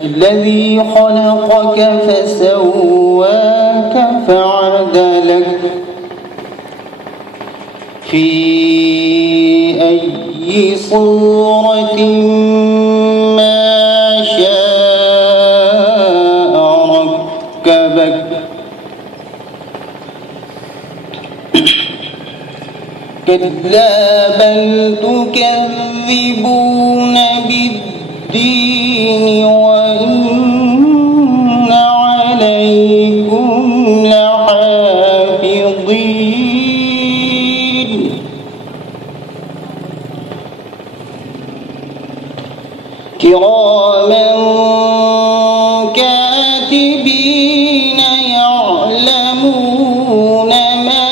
الذي خلقك فسواك فعدلك في أي صورة ما شاء ركبك كلا بل تكذبون بالدين وإن عليكم لحافظين كراما كاتبين يعلمون ما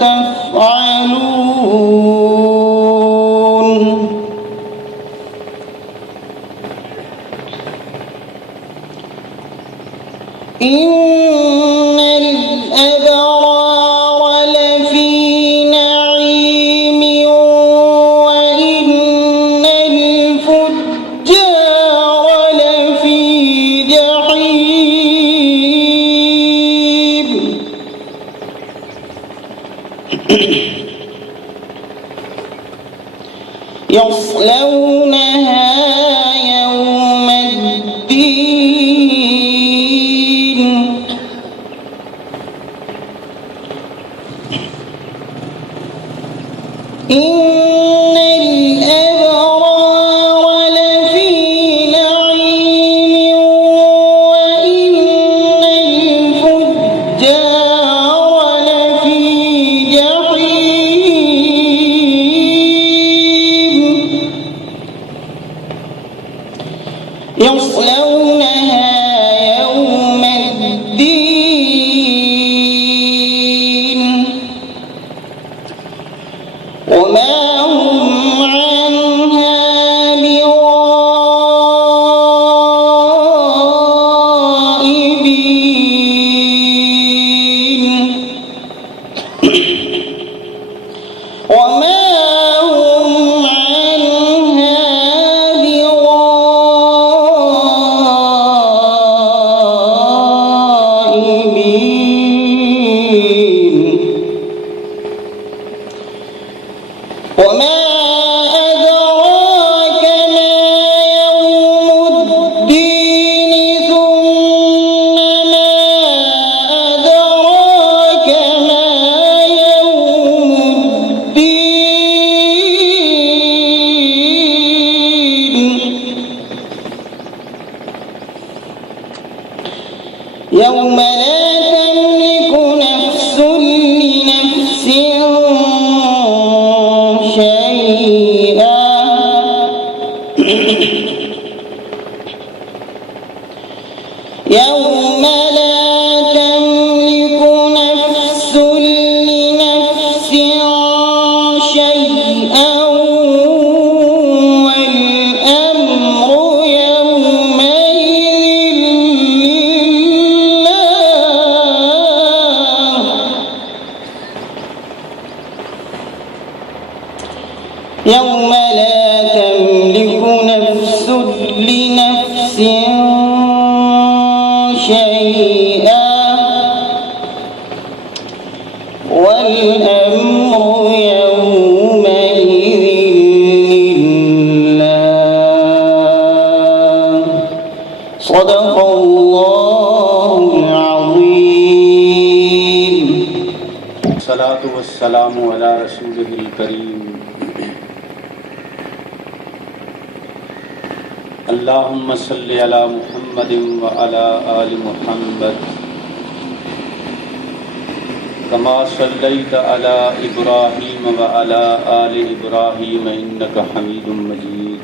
تفعلون إن الأبرار لفي نعيم وإن الفجار لفي جحيم يصلونها يوم الدين إن الأبرار لفي نعيم وإن الفجار لفي جحيم يصلونها يوم الدين وما هم عنها بغائبين وما هم عنها بغائبين وما أدراك ما يوم الدين ثم ما أدراك ما يوم الدين يوم لا تملك نفس لنفس شيئا يوم لا تملك نفس لنفس شيئا والأمر يومئذ لله يوم لا تملك نفس لنفس شيئا والأمر يومئذ لله صدق الله العظيم الصلاة والسلام على رسوله الكريم اللهم صل على محمد وعلى آل محمد كما صليت على إبراهيم وعلى آل إبراهيم إنك حميد مجيد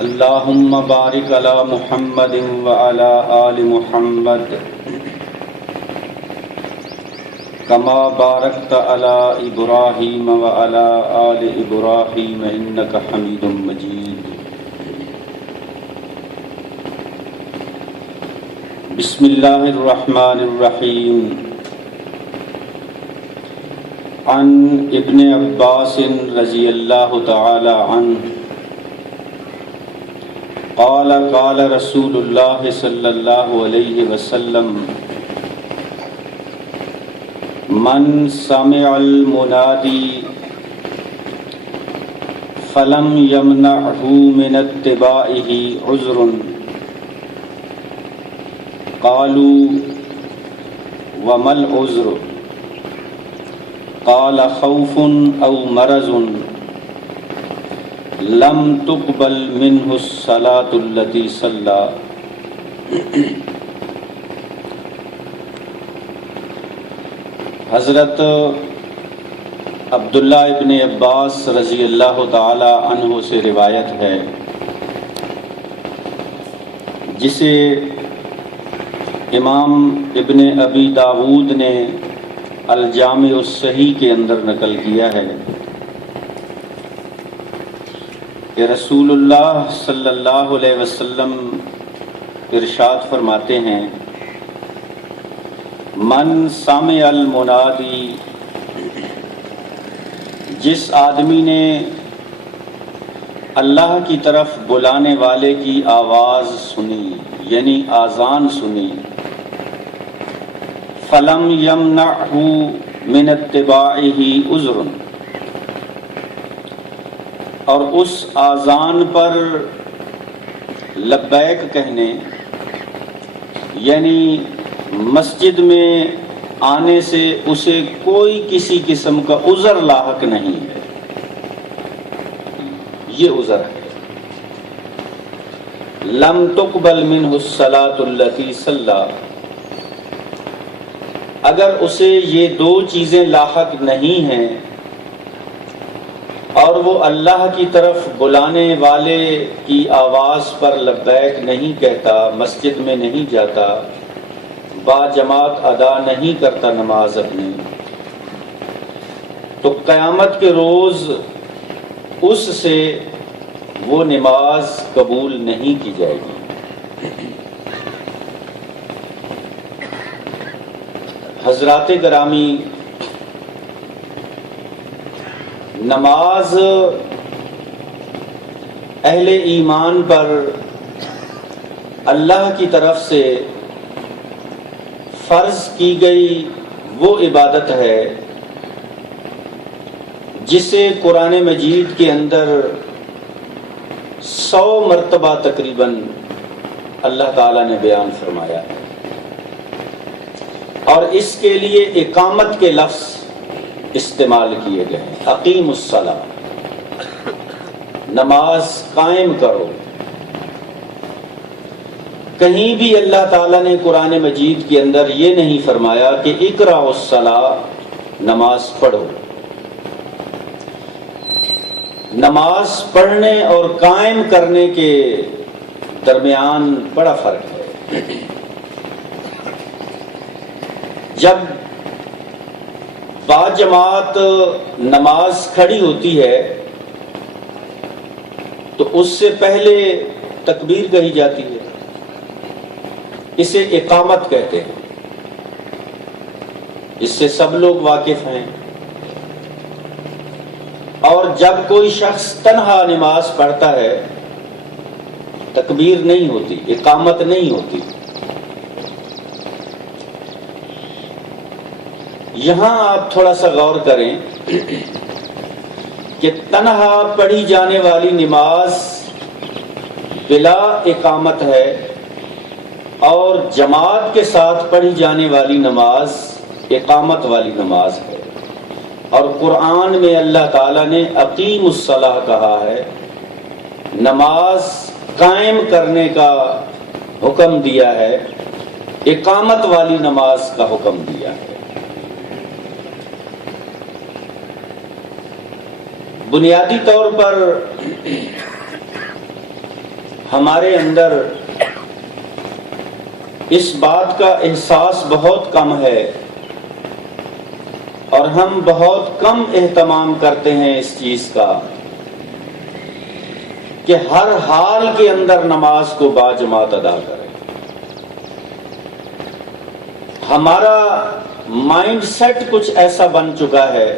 اللهم بارك على محمد وعلى آل محمد كما باركت على إبراهيم وعلى آل إبراهيم إنك حميد مجيد بسم الله الرحمن الرحيم عن ابن عباس رضی اللہ تعالی عنہ قال قال رسول اللہ صلی اللہ علیہ وسلم من سمع المنادی فلم يمنعه من اتباعه عذر قالوا وما العذر قال خوف او مرض لم تقبل منه الصلاة التي صلى. حضرت عبداللہ ابن عباس رضی اللہ تعالی عنہ سے روایت ہے، جسے امام ابن ابی داود نے الجامع الصحیح کے اندر نقل کیا ہے کہ رسول اللہ صلی اللہ علیہ وسلم ارشاد فرماتے ہیں، من سامع المنادی، جس آدمی نے اللہ کی طرف بلانے والے کی آواز سنی، یعنی آذان سنی، فلم یمنعہ من اتباعہ عذر، اور اس آذان پر لبیک کہنے، یعنی مسجد میں آنے سے اسے کوئی کسی قسم کا عذر لاحق نہیں ہے، یہ عذر ہے. لم تقبل منہ الصلاۃ التی صلی، اگر اسے یہ دو چیزیں لاحق نہیں ہیں اور وہ اللہ کی طرف بلانے والے کی آواز پر لبیک نہیں کہتا، مسجد میں نہیں جاتا، با جماعت ادا نہیں کرتا نماز اپنی، تو قیامت کے روز اس سے وہ نماز قبول نہیں کی جائے گی. حضرات گرامی، نماز اہل ایمان پر اللہ کی طرف سے فرض کی گئی وہ عبادت ہے جسے قرآن مجید کے اندر 100 مرتبہ تقریباً اللہ تعالیٰ نے بیان فرمایا ہے، اور اس کے لیے اقامت کے لفظ استعمال کیے گئے ہیں. اقیم الصلاۃ، نماز قائم کرو. کہیں بھی اللہ تعالیٰ نے قرآن مجید کے اندر یہ نہیں فرمایا کہ اقرأوا الصلاۃ، نماز پڑھو. نماز پڑھنے اور قائم کرنے کے درمیان بڑا فرق ہے. جب با جماعت نماز کھڑی ہوتی ہے تو اس سے پہلے تکبیر کہی جاتی ہے، اسے اقامت کہتے ہیں، اس سے سب لوگ واقف ہیں. اور جب کوئی شخص تنہا نماز پڑھتا ہے تکبیر نہیں ہوتی، اقامت نہیں ہوتی. یہاں آپ تھوڑا سا غور کریں کہ تنہا پڑھی جانے والی نماز بلا اقامت ہے، اور جماعت کے ساتھ پڑھی جانے والی نماز اقامت والی نماز ہے. اور قرآن میں اللہ تعالیٰ نے اقیم الصلاۃ کہا ہے، نماز قائم کرنے کا حکم دیا ہے، اقامت والی نماز کا حکم دیا ہے. بنیادی طور پر ہمارے اندر اس بات کا احساس بہت کم ہے، اور ہم بہت کم اہتمام کرتے ہیں اس چیز کا کہ ہر حال کے اندر نماز کو باجماعت ادا کریں. ہمارا مائنڈ سیٹ کچھ ایسا بن چکا ہے،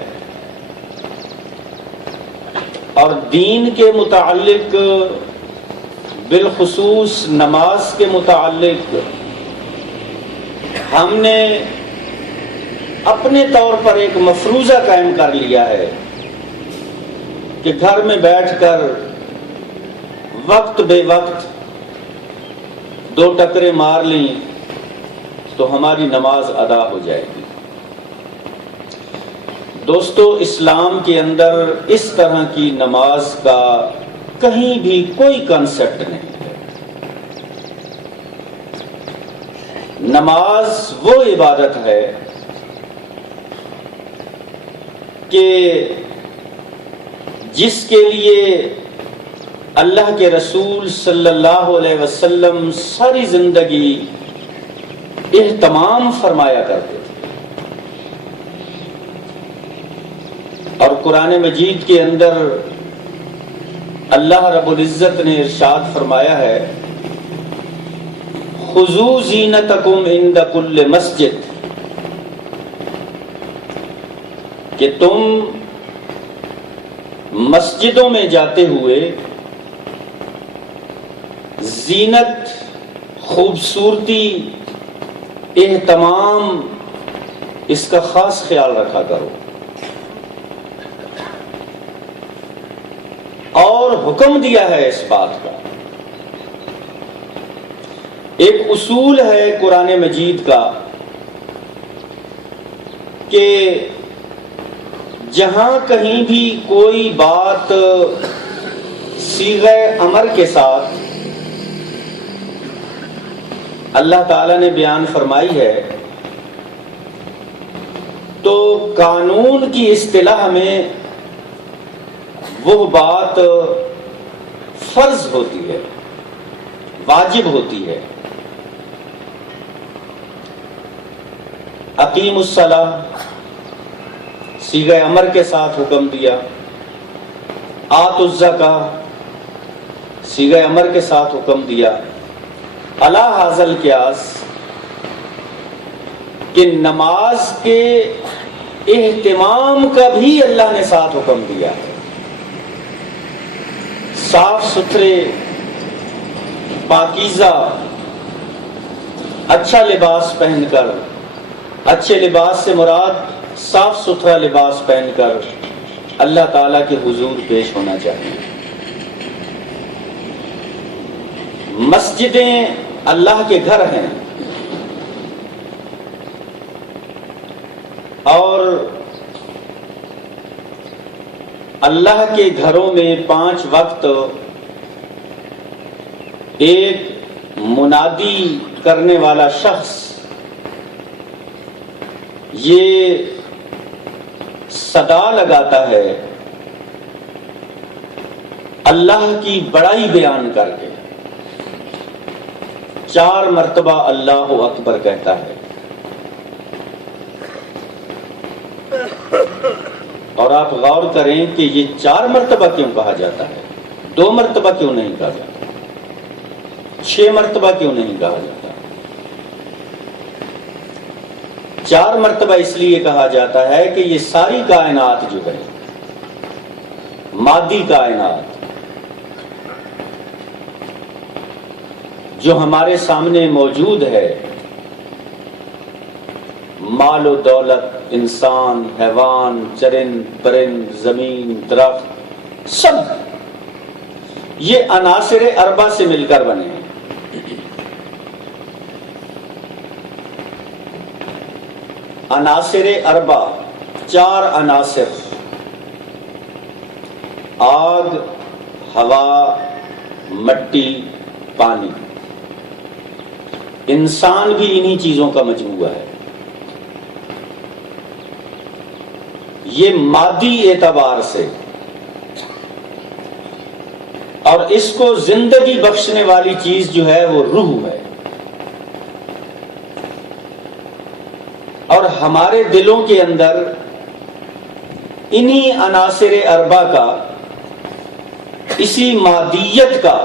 اور دین کے متعلق بالخصوص نماز کے متعلق ہم نے اپنے طور پر ایک مفروضہ قائم کر لیا ہے کہ گھر میں بیٹھ کر وقت بے وقت 2 ٹکرے مار لیں تو ہماری نماز ادا ہو جائے گی۔ دوستو، اسلام کے اندر اس طرح کی نماز کا کہیں بھی کوئی کنسپٹ نہیں ہے۔ نماز وہ عبادت ہے کہ جس کے لیے اللہ کے رسول صلی اللہ علیہ وسلم ساری زندگی اہتمام فرمایا کرتے تھے، اور قرآن مجید کے اندر اللہ رب العزت نے ارشاد فرمایا ہے خذوا زینتکم عند کل مسجد، کہ تم مسجدوں میں جاتے ہوئے زینت، خوبصورتی، اہتمام، اس کا خاص خیال رکھا کرو، اور حکم دیا ہے اس بات کا۔ ایک اصول ہے قرآن مجید کا کہ جہاں کہیں بھی کوئی بات صیغہ امر کے ساتھ اللہ تعالی نے بیان فرمائی ہے تو قانون کی اصطلاح میں وہ بات فرض ہوتی ہے، واجب ہوتی ہے۔ اقیم الصلاۃ صیغہ امر کے ساتھ حکم دیا، آتوا الزکاۃ صیغہ امر کے ساتھ حکم دیا، علی ھذا القیاس کہ نماز کے اہتمام کا بھی اللہ نے ساتھ حکم دیا ہے۔ صاف ستھرے، پاکیزہ، اچھا لباس پہن کر، اچھے لباس سے مراد صاف ستھرا لباس پہن کر اللہ تعالیٰ کے حضور پیش ہونا چاہیے۔ مسجدیں اللہ کے گھر ہیں، اور اللہ کے گھروں میں 5 وقت ایک منادی کرنے والا شخص یہ صدا لگاتا ہے اللہ کی بڑائی بیان کر کے، 4 مرتبہ اللہ اکبر کہتا ہے، اور آپ غور کریں کہ یہ 4 مرتبہ کیوں کہا جاتا ہے، 2 مرتبہ کیوں نہیں کہا جاتا، 6 مرتبہ کیوں نہیں کہا جاتا؟ 4 مرتبہ اس لیے کہا جاتا ہے کہ یہ ساری کائنات جو ہے، مادی کائنات جو ہمارے سامنے موجود ہے، مال و دولت، انسان، حیوان، چرند پرند، زمین، درخت، سب یہ عناصر اربع سے مل کر بنے ہیں۔ عناصر اربع، 4 عناصر، آگ، ہوا، مٹی، پانی۔ انسان بھی انہی چیزوں کا مجموعہ ہے۔ یہ مادی اعتبار سے، اور اس کو زندگی بخشنے والی چیز جو ہے وہ روح ہے، اور ہمارے دلوں کے اندر انہی عناصر اربع کا، اسی مادیت کا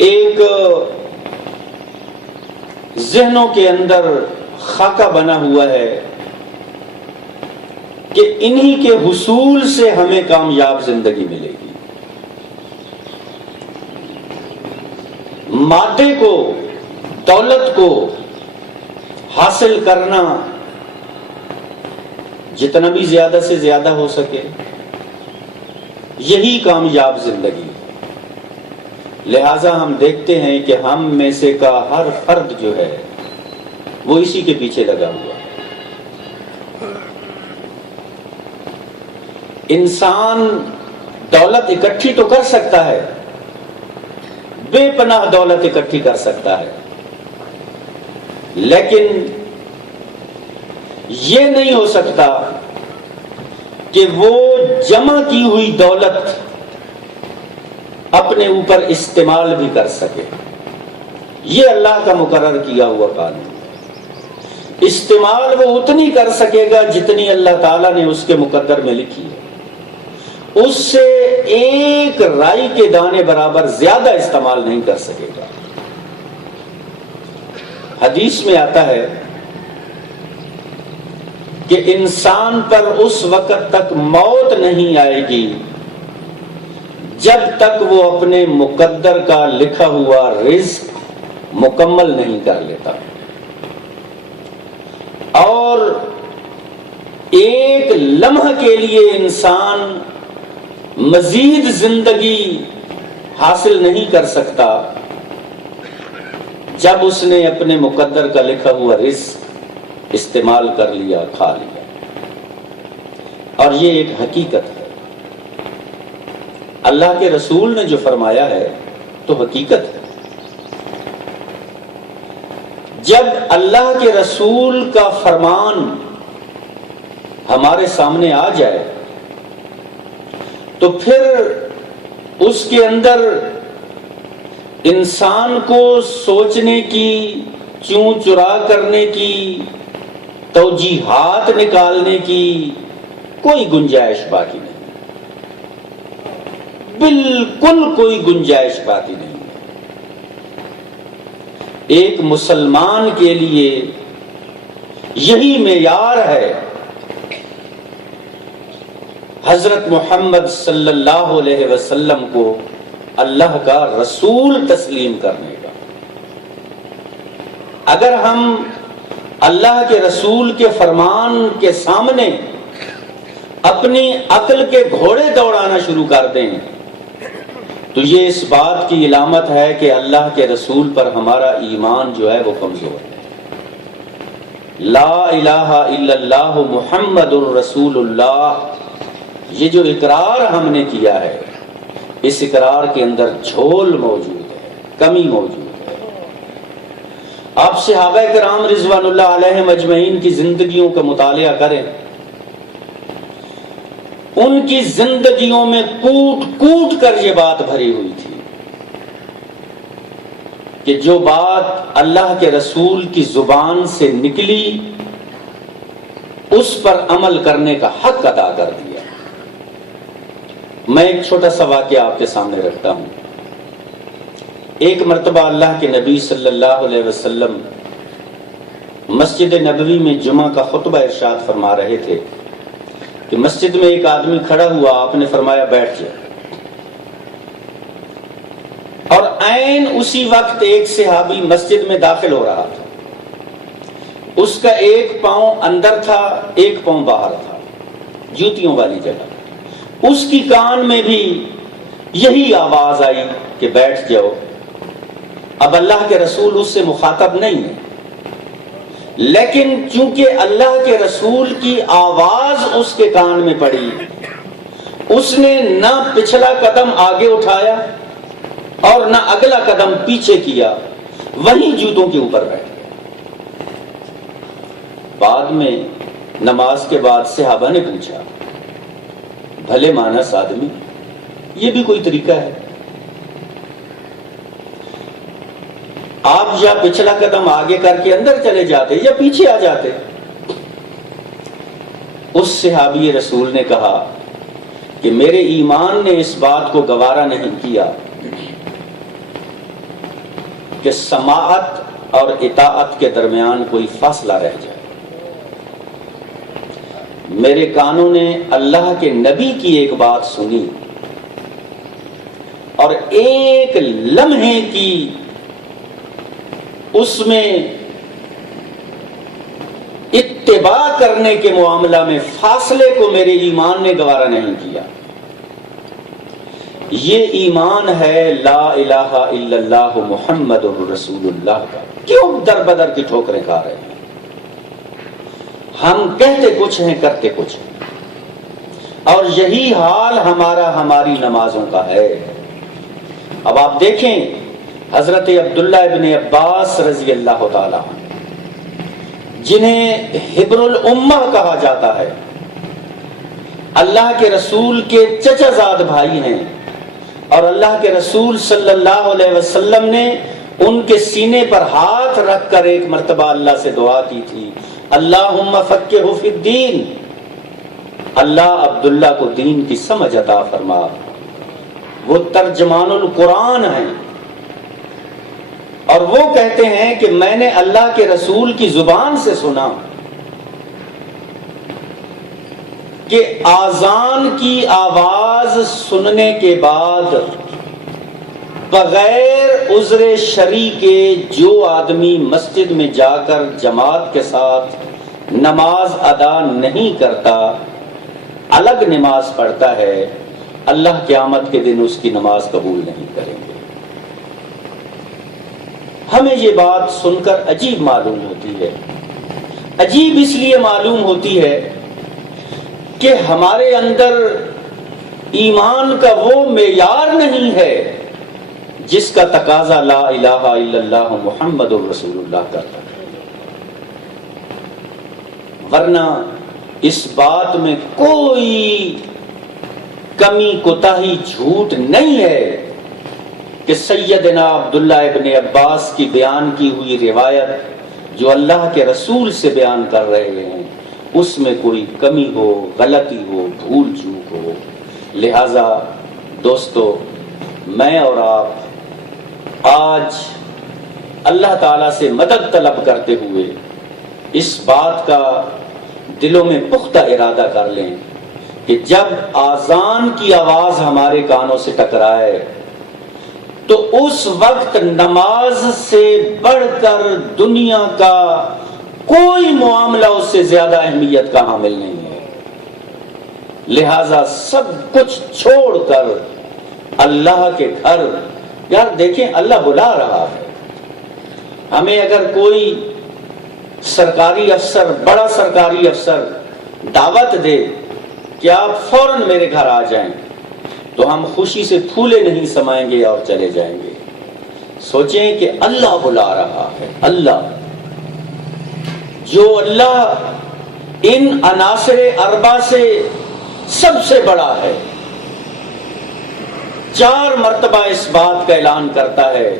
ایک ذہنوں کے اندر خاکہ بنا ہوا ہے کہ انہی کے حصول سے ہمیں کامیاب زندگی ملے گی۔ مادے کو، دولت کو حاصل کرنا جتنا بھی زیادہ سے زیادہ ہو سکے، یہی کامیاب زندگی ہے۔ لہذا ہم دیکھتے ہیں کہ ہم میں سے کا ہر فرد جو ہے وہ اسی کے پیچھے لگا ہوا ہے۔ انسان دولت اکٹھی تو کر سکتا ہے، بے پناہ دولت اکٹھی کر سکتا ہے، لیکن یہ نہیں ہو سکتا کہ وہ جمع کی ہوئی دولت اپنے اوپر استعمال بھی کر سکے۔ یہ اللہ کا مقرر کیا ہوا قانون۔ استعمال وہ اتنی کر سکے گا جتنی اللہ تعالیٰ نے اس کے مقدر میں لکھی ہے، اس سے ایک رائی کے دانے برابر زیادہ استعمال نہیں کر سکے گا۔ حدیث میں آتا ہے کہ انسان پر اس وقت تک موت نہیں آئے گی جب تک وہ اپنے مقدر کا لکھا ہوا رزق مکمل نہیں کر لیتا، اور ایک لمحہ کے لیے انسان مزید زندگی حاصل نہیں کر سکتا جب اس نے اپنے مقدر کا لکھا ہوا رزق استعمال کر لیا، کھا لیا۔ اور یہ ایک حقیقت ہے، اللہ کے رسول نے جو فرمایا ہے تو حقیقت ہے۔ جب اللہ کے رسول کا فرمان ہمارے سامنے آ جائے تو پھر اس کے اندر انسان کو سوچنے کی، چوں چرا کرنے کی، توجیحات نکالنے کی کوئی گنجائش باقی نہیں، بالکل کوئی گنجائش باقی نہیں۔ ایک مسلمان کے لیے یہی معیار ہے حضرت محمد صلی اللہ علیہ وسلم کو اللہ کا رسول تسلیم کرنے کا۔ اگر ہم اللہ کے رسول کے فرمان کے سامنے اپنی عقل کے گھوڑے دوڑانا شروع کر دیں تو یہ اس بات کی علامت ہے کہ اللہ کے رسول پر ہمارا ایمان جو ہے وہ کمزور ہے۔ لا الہ الا اللہ محمد الرسول اللہ، یہ جو اقرار ہم نے کیا ہے، اس اقرار کے اندر جھول موجود ہے، کمی موجود ہے۔ آپ صحابہ کرام رضوان اللہ علیہم اجمعین کی زندگیوں کا مطالعہ کریں، ان کی زندگیوں میں کوٹ کوٹ کر یہ بات بھری ہوئی تھی کہ جو بات اللہ کے رسول کی زبان سے نکلی اس پر عمل کرنے کا حق ادا کر دیا۔ میں ایک چھوٹا سا واقعہ آپ کے سامنے رکھتا ہوں۔ ایک مرتبہ اللہ کے نبی صلی اللہ علیہ وسلم مسجد نبوی میں جمعہ کا خطبہ ارشاد فرما رہے تھے کہ مسجد میں ایک آدمی کھڑا ہوا، آپ نے فرمایا بیٹھ جائے، اور عین اسی وقت ایک صحابی مسجد میں داخل ہو رہا تھا، اس کا ایک پاؤں اندر تھا، ایک پاؤں باہر تھا، جوتیوں والی جگہ۔ اس کی کان میں بھی یہی آواز آئی کہ بیٹھ جاؤ۔ اب اللہ کے رسول اس سے مخاطب نہیں ہے، لیکن چونکہ اللہ کے رسول کی آواز اس کے کان میں پڑی، اس نے نہ پچھلا قدم آگے اٹھایا اور نہ اگلا قدم پیچھے کیا، وہیں جوتوں کے اوپر بیٹھ گیا۔ بعد میں نماز کے بعد صحابہ نے پوچھا، بھلے مانس آدمی، یہ بھی کوئی طریقہ ہے؟ آپ یا پچھلا قدم آگے کر کے اندر چلے جاتے یا پیچھے آ جاتے۔ اس صحابی رسول نے کہا کہ میرے ایمان نے اس بات کو گوارا نہیں کیا کہ سماعت اور اطاعت کے درمیان کوئی فاصلہ رہ جائے۔ میرے کانوں نے اللہ کے نبی کی ایک بات سنی اور ایک لمحے کی اس میں اتباع کرنے کے معاملہ میں فاصلے کو میرے ایمان نے گوارا نہیں کیا۔ یہ ایمان ہے لا الہ الا اللہ محمد رسول اللہ کا۔ کیوں در بدر کی ٹھوکریں کھا رہے ہیں؟ ہم کہتے کچھ ہیں، کرتے کچھ ہیں، اور یہی حال ہماری نمازوں کا ہے۔ اب آپ دیکھیں حضرت عبداللہ ابن عباس رضی اللہ تعالی عنہ، جنہیں حبر الامہ کہا جاتا ہے، اللہ کے رسول کے چچا زاد بھائی ہیں، اور اللہ کے رسول صلی اللہ علیہ وسلم نے ان کے سینے پر ہاتھ رکھ کر ایک مرتبہ اللہ سے دعا کی تھی، اللہم فقہہ فی الدین، اللہ عبداللہ کو دین کی سمجھ عطا فرما۔ وہ ترجمان القرآن ہیں، اور وہ کہتے ہیں کہ میں نے اللہ کے رسول کی زبان سے سنا کہ آذان کی آواز سننے کے بعد بغیر عذر شرعی کے جو آدمی مسجد میں جا کر جماعت کے ساتھ نماز ادا نہیں کرتا، الگ نماز پڑھتا ہے، اللہ قیامت کے دن اس کی نماز قبول نہیں کریں گے۔ ہمیں یہ بات سن کر عجیب معلوم ہوتی ہے۔ عجیب اس لیے معلوم ہوتی ہے کہ ہمارے اندر ایمان کا وہ معیار نہیں ہے جس کا تقاضا لا الہ الا اللہ محمد رسول اللہ کرتا ہے۔ ورنہ اس بات میں کوئی کمی کوتاہی جھوٹ نہیں ہے کہ سیدنا عبداللہ ابن عباس کی بیان کی ہوئی روایت جو اللہ کے رسول سے بیان کر رہے ہیں اس میں کوئی کمی ہو، غلطی ہو، بھول چوک ہو۔ لہذا دوستو، میں اور آپ آج اللہ تعالیٰ سے مدد طلب کرتے ہوئے اس بات کا دلوں میں پختہ ارادہ کر لیں کہ جب آذان کی آواز ہمارے کانوں سے ٹکرائے تو اس وقت نماز سے بڑھ کر دنیا کا کوئی معاملہ اس سے زیادہ اہمیت کا حامل نہیں ہے۔ لہذا سب کچھ چھوڑ کر اللہ کے گھر، یار دیکھیں اللہ بلا رہا ہے ہمیں۔ اگر کوئی سرکاری افسر، بڑا سرکاری افسر دعوت دے کہ آپ فوراً میرے گھر آ جائیں تو ہم خوشی سے پھولے نہیں سمائیں گے اور چلے جائیں گے۔ سوچیں کہ اللہ بلا رہا ہے، اللہ جو اللہ ان عناصر اربع سے سب سے بڑا ہے، 4 مرتبہ اس بات کا اعلان کرتا ہے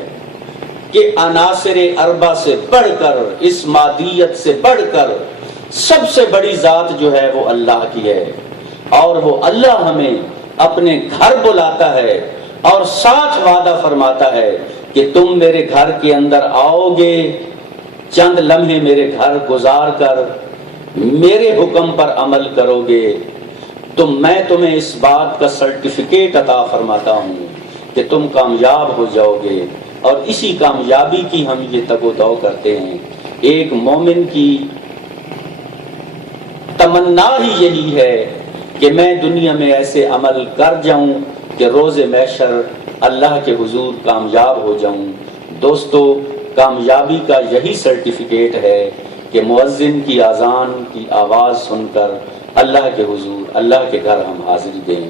کہ عناصر اربع سے بڑھ کر، اس مادیت سے بڑھ کر سب سے بڑی ذات جو ہے وہ اللہ کی ہے، اور وہ اللہ ہمیں اپنے گھر بلاتا ہے اور ساتھ وعدہ فرماتا ہے کہ تم میرے گھر کے اندر آؤ گے، چند لمحے میرے گھر گزار کر میرے حکم پر عمل کرو گے تو میں تمہیں اس بات کا سرٹیفکیٹ عطا فرماتا ہوں کہ تم کامیاب ہو جاؤ گے۔ اور اسی کامیابی کی ہم یہ تگ و دو کرتے ہیں۔ ایک مومن کی تمنا ہی یہی ہے کہ میں دنیا میں ایسے عمل کر جاؤں کہ روز محشر اللہ کے حضور کامیاب ہو جاؤں۔ دوستو، کامیابی کا یہی سرٹیفکیٹ ہے کہ مؤذن کی اذان کی آواز سن کر اللہ کے حضور، اللہ کے گھر ہم حاضری دیں۔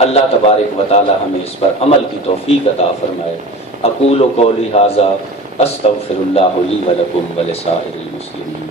اللہ تبارک و تعالی ہمیں اس پر عمل کی توفیق عطا فرمائے۔ اقول قولی ھذا استغفر اللہ لی ولکم ولسائر المسلمین۔